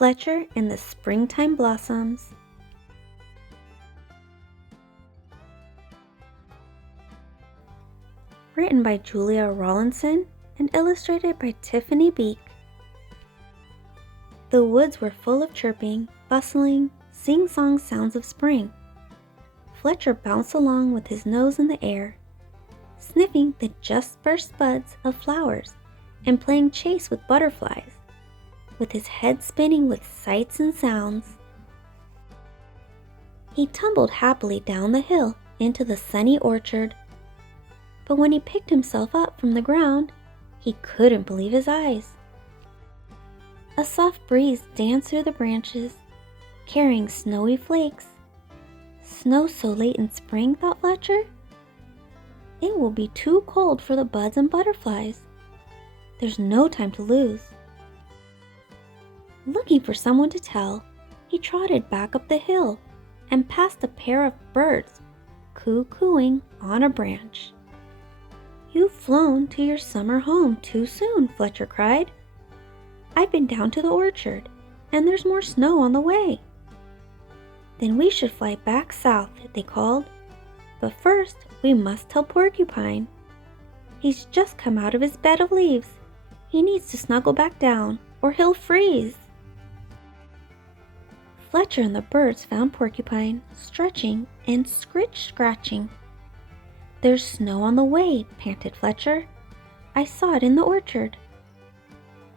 Fletcher and the Springtime Blossoms. Written by Julia Rawlinson and illustrated by Tiphanie Beeke. The woods were full of chirping, bustling, sing-song sounds of spring. Fletcher bounced along with his nose in the air, sniffing the just burst buds of flowers and playing chase with butterflies, with his head spinning with sights and sounds. He tumbled happily down the hill into the sunny orchard, but when he picked himself up from the ground, he couldn't believe his eyes. A soft breeze danced through the branches, carrying snowy flakes. Snow so late in spring, thought Fletcher. It will be too cold for the buds and butterflies. There's no time to lose. Looking for someone to tell, he trotted back up the hill and past a pair of birds coo-cooing on a branch. "You've flown to your summer home too soon," Fletcher cried. "I've been down to the orchard, and there's more snow on the way." "Then we should fly back south," they called. "But first we must tell Porcupine. He's just come out of his bed of leaves. He needs to snuggle back down, or he'll freeze." Fletcher and the birds found Porcupine stretching and scratching. "There's snow on the way," panted Fletcher. "I saw it in the orchard."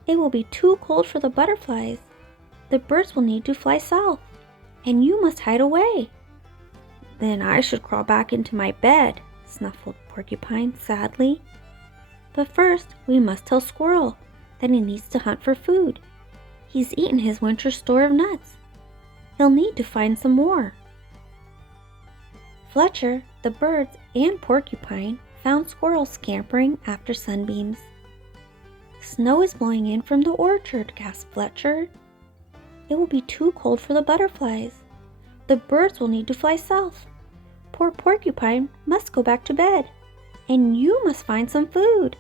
"It will be too cold for the butterflies. The birds will need to fly south, and you must hide away." "Then I should crawl back into my bed," snuffled Porcupine sadly. "But first we must tell Squirrel that he needs to hunt for food. He's eaten his winter store of nuts. He'll need to find some more." Fletcher, the birds, and Porcupine found Squirrel scampering after sunbeams. "Snow is blowing in from the orchard," gasped Fletcher. "It will be too cold for the butterflies. The birds will need to fly south. Poor Porcupine must go back to bed, and you must find some food."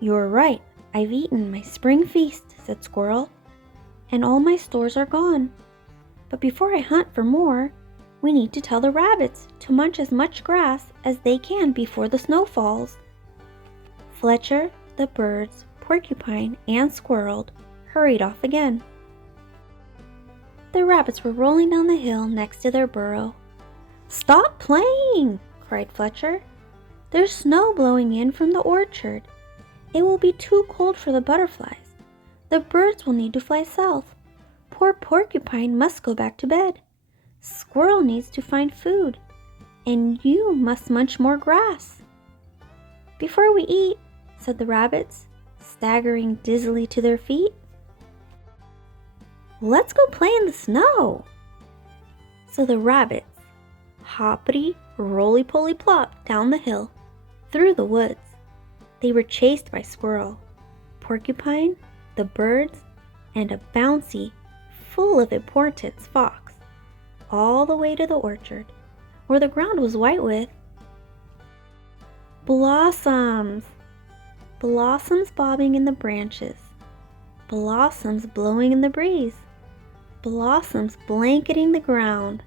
"You're right, I've eaten my spring feast," said Squirrel, "and all my stores are gone. But before I hunt for more, we need to tell the rabbits to munch as much grass as they can before the snow falls." Fletcher, the birds, Porcupine, and Squirrel hurried off again. The rabbits were rolling down the hill next to their burrow. "Stop playing!" cried Fletcher. "There's snow blowing in from the orchard. It will be too cold for the butterflies. The birds will need to fly south. Poor Porcupine must go back to bed. Squirrel needs to find food, and you must munch more grass." "Before we eat," said the rabbits, staggering dizzily to their feet, "let's go play in the snow." So the rabbits hoppity, roly-poly plopped down the hill, through the woods. They were chased by Squirrel, Porcupine, the birds, and a bouncy, full of importance fox, all the way to the orchard, where the ground was white with blossoms. Blossoms bobbing in the branches, blossoms blowing in the breeze, blossoms blanketing the ground,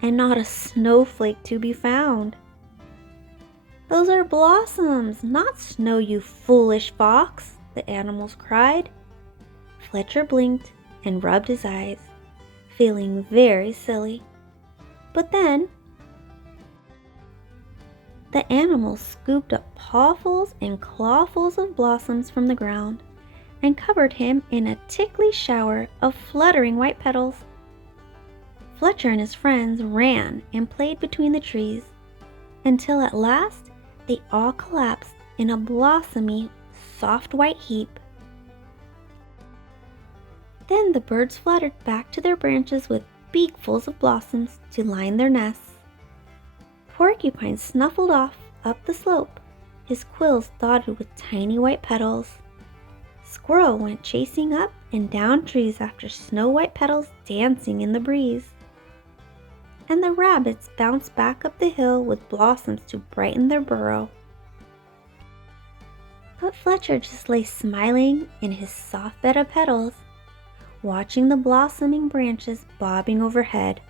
and not a snowflake to be found. "Those are blossoms, not snow, you foolish fox," the animals cried. Fletcher blinked and rubbed his eyes, feeling very silly. But then the animals scooped up pawfuls and clawfuls of blossoms from the ground and covered him in a tickly shower of fluttering white petals. Fletcher and his friends ran and played between the trees until at last they all collapsed in a blossomy, soft white heap. Then the birds fluttered back to their branches with beakfuls of blossoms to line their nests. Porcupine snuffled off up the slope, his quills dotted with tiny white petals. Squirrel went chasing up and down trees after snow-white petals dancing in the breeze. And the rabbits bounced back up the hill with blossoms to brighten their burrow. But Fletcher just lay smiling in his soft bed of petals, watching the blossoming branches bobbing overhead.